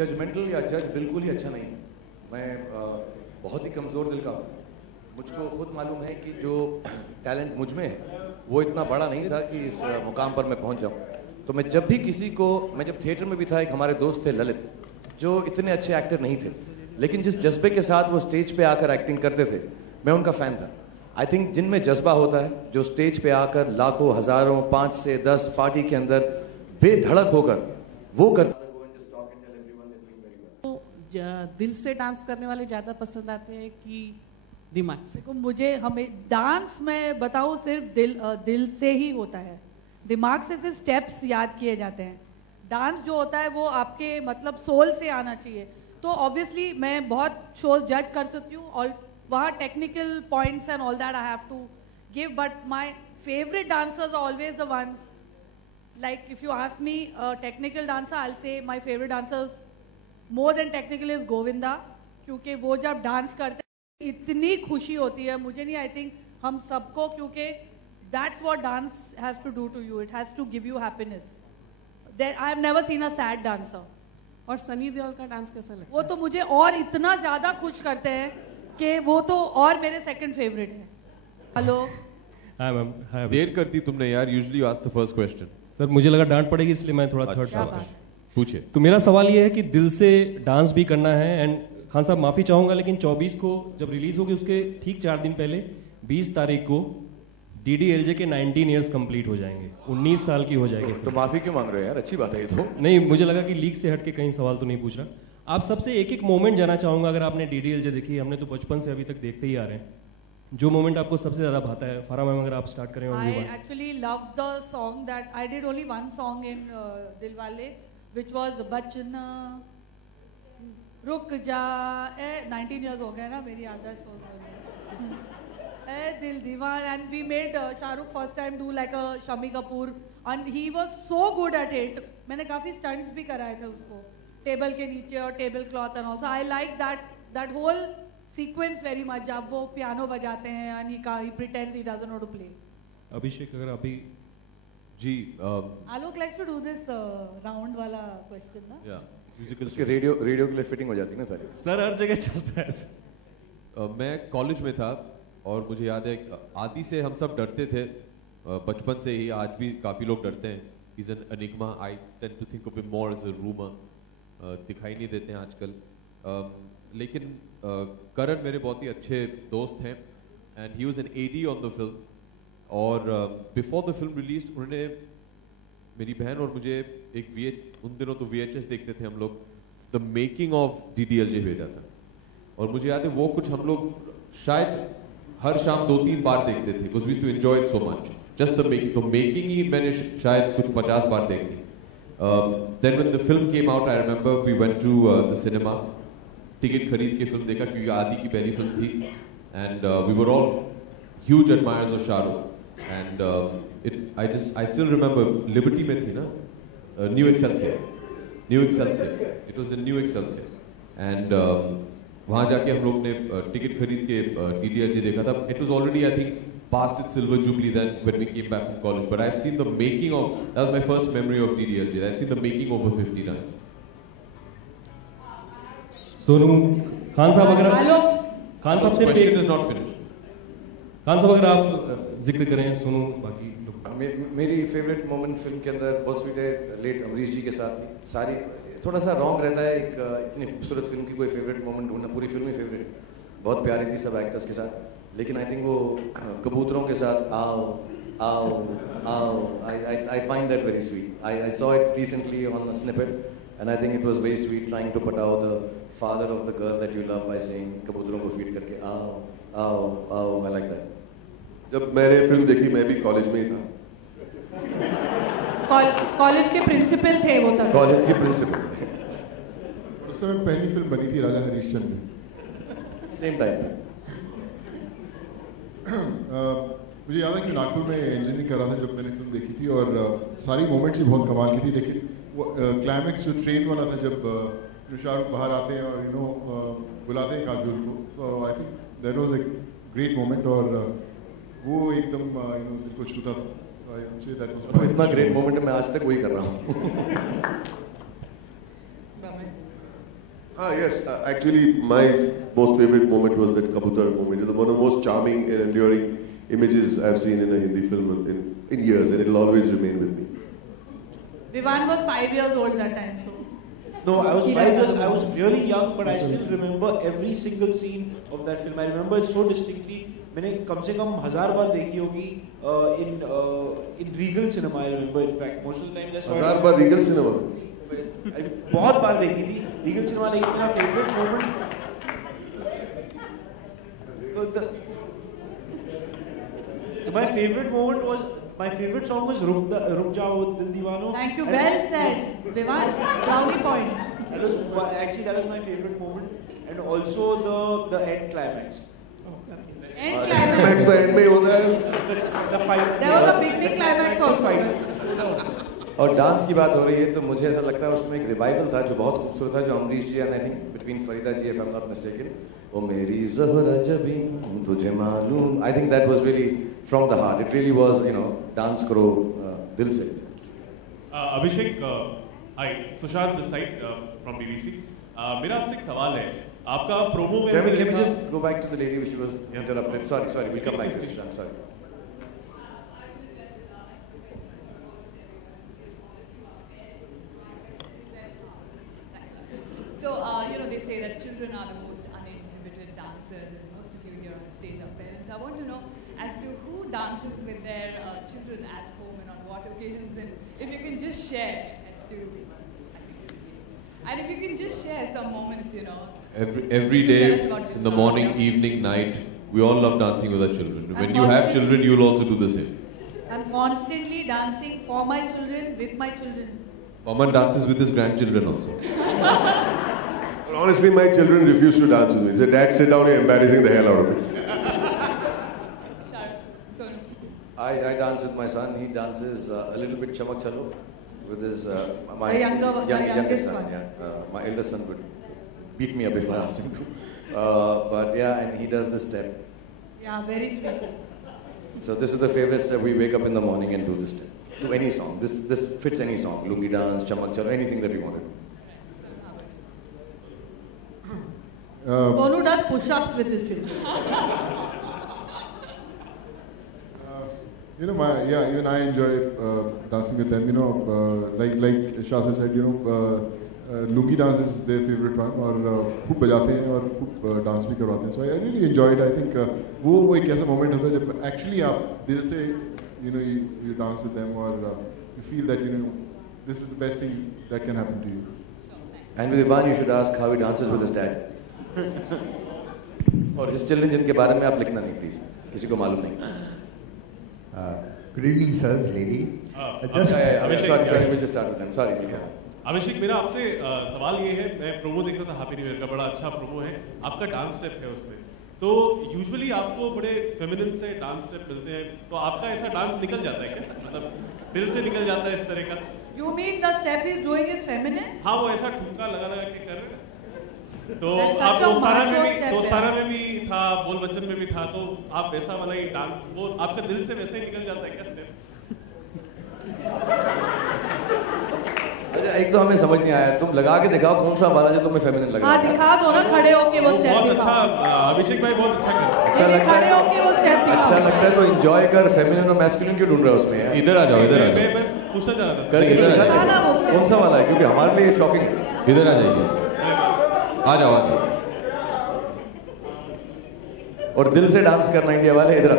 Judgemental या जज बिल्कुल ही अच्छा नहीं है। मैं बहुत ही कमज़ोर दिल का हूँ। मुझको खुद मालूम है कि जो टैलेंट मुझ में है वो इतना बड़ा नहीं था कि इस मुकाम पर मैं पहुँच जाऊँ। तो मैं जब भी किसी को, मैं जब थिएटर में भी था, एक हमारे दोस्त थे ललित, जो इतने अच्छे एक्टर नहीं थे, लेकिन जिस जज्बे के साथ वो स्टेज पे आकर एक्टिंग करते थे, मैं उनका फ़ैन था। आई थिंक जिनमें जज्बा होता है, जो स्टेज पे आकर लाखों, हज़ारों, 5 से 10 पार्टी के अंदर बेधड़क होकर वो कर, दिल से डांस करने वाले ज़्यादा पसंद आते हैं कि दिमाग से? को मुझे हमें डांस में बताऊँ सिर्फ दिल से ही होता है। दिमाग से सिर्फ स्टेप्स याद किए जाते हैं। डांस जो होता है वो आपके मतलब सोल से आना चाहिए। तो ऑब्वियसली मैं बहुत शोज जज कर सकती हूँ और वहाँ technical points and all that I have to give, but my favourite dancers are always the ones, like if you ask me technical dancer, I will say my favourite dancer more than technical is Govinda, क्योंकि वो जब dance करते हैं इतनी खुशी होती है। मुझे नहीं, आई थिंक हम सबको, क्योंकि that's what dance has to do to you, it has to give you happiness. I have never seen a sad dancer. और सनी देओल का डांस कैसा लगता है? वो तो मुझे और इतना ज्यादा खुश करते हैं कि वो तो और मेरे सेकंड फेवरेट है। Hello, hi ma'am. हाय। देर करती तुमने यार, usually you ask the first question. Sir मुझे लगा डांट पड़ेगी इसलिए मैं थोड़ा थर्ड अच्छा, था। पूछे। तो मेरा सवाल ये है कि दिल से डांस भी करना है, एंड खान साहब माफी चाहूंगा लेकिन 24 को जब रिलीज होगी उसके ठीक 4 दिन पहले 20 तारीख को DDLJ के 19 ईयर्स कंप्लीट हो जाएंगे, 19 साल की हो जाएगी। तो माफी क्यों मांग रहे हो यार, अच्छी बात है ये तो। नहीं, मुझे लगा कि लीग से हट के कहीं सवाल तो नहीं पूछ रहा। आप सबसे एक एक मोमेंट जानना चाहूंगा। अगर आपने DDLJ देखी, हमने तो बचपन से अभी तक देखते ही आ रहे हैं, जो मोमेंट आपको सबसे ज्यादा भाता है। फारा मैम अगर आप स्टार्ट करें। I actually loved the song that I did only one song in Dilwale, which was बचना रुक जा। 19 years हो गए ना मेरी आदत ए दिल दीवान, and we made Shahrukh first time do like a Shami Kapoor and he was so good at it. मैंने काफी stunts भी कराए थे उसको, टेबल के नीचे और table cloth and also I like that whole sequence very much, जब वो पियानो बजाते हैं and he pretends he doesn't know to play. अभिषेक अगर अभी जी Alok likes to do this round वाला question ना? म्यूजिकल उसके रेडियो के लिए फिटिंग हो जाती है ना सारी। सर हर जगह चलता है। मैं कॉलेज में था और मुझे याद है आदि से हम सब डरते थे बचपन से ही, आज भी काफ़ी लोग डरते हैं। Is an enigma, I tend to think of him more as a rumour, दिखाई नहीं देते हैं आजकल। लेकिन करण मेरे बहुत ही अच्छे दोस्त हैं and he was an AD on the film. और बिफोर द फिल्म रिलीज उन्होंने मेरी बहन और मुझे एक उन दिनों तो VHS देखते थे हम लोग, द मेकिंग ऑफ DDLJ भेजा था। और मुझे याद है वो कुछ हम लोग शायद हर शाम 2-3 बार देखते थे, because we used to enjoy it so much. Just the making, तो मेकिंग ही मैंने शायद कुछ 50 बार देख ली। Then when the film came out, I remember we went to the cinema, ticket खरीद के फिल्म देखा क्योंकि आदि की पहली फिल्म थी and we were all huge admirers of Shahrukh and I still remember Liberty में थी ना, new Excelsior, it was the new Excelsior and वहाँ जाके हम लोग ने टिकट खरीद के DDLJ देखा था। It was already I think past its silver jubilee then when we came back from college, but I've seen the making of, that was my first memory of DDLJ, I've seen the making over 50 times. Sonu Khan साहब अगर खान साहब से question is not finished. Khan साहब अगर आप जिक्र करें सोनू, बाकी लोग। मेरी फेवरेट मोमेंट फिल्म के अंदर बहुत स्वीट है, लेट अमरीश जी के साथ थी। सारी थोड़ा सा रॉन्ग रहता है एक इतनी खूबसूरत फिल्म की कोई फेवरेट मोमेंट ढूंढना, पूरी फिल्म ही फेवरेट, बहुत प्यारी थी सब एक्टर्स के साथ। लेकिन आई थिंक वो कबूतरों के साथ आओ आओ आओ, I find that very sweet. I saw it recently on a snippet and I think it was very sweet, trying to put out the father of the girl that you love by saying, कबूतरों को feed करके आओ आओ आओ, I like that. जब मैंने film देखी मैं भी कॉलेज में ही था। कॉलेज के प्रिंसिपल थे वो तब। कॉलेज के प्रिंसिपल। उस समय पहली फिल्म बनी थी राजा हरीशचंद्र में, सेम टाइम। मुझे याद है कि नागपुर में इंजीनियरिंग कर रहा था जब मैंने फिल्म देखी थी और सारी मोमेंट्स ही बहुत कमाल की थी। लेकिन वो क्लाइमैक्स जो ट्रेन वाला था, जब शाहरुख बाहर आते हैं और बुलाते हैं काजोल को, तो आई think that was a great moment और वो एकदम दिल को छूता था। इतना ग्रेट मोमेंट मैं आज तक वही कर रहा हूँ। Yes. Actually, my most favorite moment was that Kabutar moment. It's one of the most charming and enduring images I've seen in a Hindi film in years, and it'll always remain with me. Vivan was 5 years old that time, so. No, I was 5 years. I was really young, but I still remember every single scene of that film. I remember it so distinctly. मैंने कम से कम 1000 बार देखी होगी in Regal Cinema. I remember, in fact, most of the time I saw 1000 bar Regal Cinema. बहुत बार देखी थी Regal cinema, लेकिन मेरा favourite moment my favorite song was रुक जाओ दिल दीवानो. Thank you, well said, Vivan. Brownie point. That was my favorite moment, and also the end climax. End climax. Max the end में होता है. The fight. There was a big climax also. और dance की बात हो रही है तो मुझे ऐसा लगता है उसमें एक रिवाइवल था जो बहुत खूबसूरत था, जो Amrish ji and I think between Farida ji, if I am not mistaken, ओ मेरी ज़हरा जबी तुझे मालूम. I think that was really from the heart. It really was, you know, dance करो दिल से. Abhishek, hi, Sushant this side from BBC. मेरा आपसे एक सवाल है. आपका प्रोमो में Can we just go back to the lady which was interrupted? Sorry, we'll come back to this. I'm sorry. So, they say that children are the most uninhibited dancers, and most of you here on the stage are parents. I want to know as to who dances with their children at home and on what occasions, and if you can just share as to, and if you can just share some moments, Every day, in the morning, evening, night, we all love dancing with our children. When you have children, you'll also do the same. I'm constantly dancing for my children, with my children. Paman dances with his grandchildren also. But honestly, my children refuse to dance with me. They say, Dad, sit down, you're embarrassing the hell out of me. I dance with my son. He dances a little bit chamak chalo with his my youngest son. Yeah, my eldest son would beat me up if I asked him to. But yeah, and he does this step. Yeah, very sweet. So this is the favorite step. We wake up in the morning and do this step to any song. This fits any song. Lungi dance, chamak chalo, anything that we wanted. Tonu does push-ups with his children. Even I enjoy dancing with them. Like Shasa said, lungi dance is their favorite one, और खूब बजाते हैं और खूब dance भी करवाते हैं. So I really enjoyed. I think वो एक ऐसा moment होता है जब actually आप दिल से you dance with them, or you feel that this is the best thing that can happen to you. And with Ivan, you should ask how he dances with his dad. और his children जिनके बारे में आप लिखना नहीं please, किसी को मालूम नहीं. Good evening, sirs, lady. Sorry, we'll just start with them. Sorry, अभिषेक, मेरा आपसे सवाल ये है, मैं प्रोमो देख रहा था हैप्पी न्यू ईयर का, बड़ा अच्छा प्रोमो है. आपका डांस स्टेप है उसमें, तो यूजुअली आपको बड़े फेमिनिन से डांस स्टेप मिलते हैं, तो आपका ऐसा डांस निकल जाता है क्या? मतलब दिल से निकल जाता है इस तरह का? You mean the step he's doing is feminine? हाँ, वो ऐसा ठुमका लगा के कर रहे हैं. तो आप दोस्ताना में भी था, बोल बच्चन में भी था, तो आप वैसा वाला ही डांस, वो आपका दिल से वैसे ही निकल जाता है क्या स्टेप? अच्छा, एक तो हमें समझ नहीं आया, तुम लगा के दिखाओ कौन सा वाला जो तुम्हें फेमिनिन लग रहा है. हाँ, दिखा दो ना खड़े होके वो स्टेप. बहुत अच्छा, अभिषेक भाई बहुत अच्छा कर रहे हैं. अच्छा लगता है, अच्छा लगता है तो एंजॉय कर. फेमिनिन और मैस्कुलिन क्यों ढूंढ रहा है उसमें? इधर आ जाओ, इधर आ जाओ. मैं बस पूछना चाह रहा था कर इधर कौन सा वाला है, क्योंकि हमारे लिए शॉकिंग है. इधर आ जाइए, आ जाओ. और दिल से डांस करना इंडिया वाले, इधर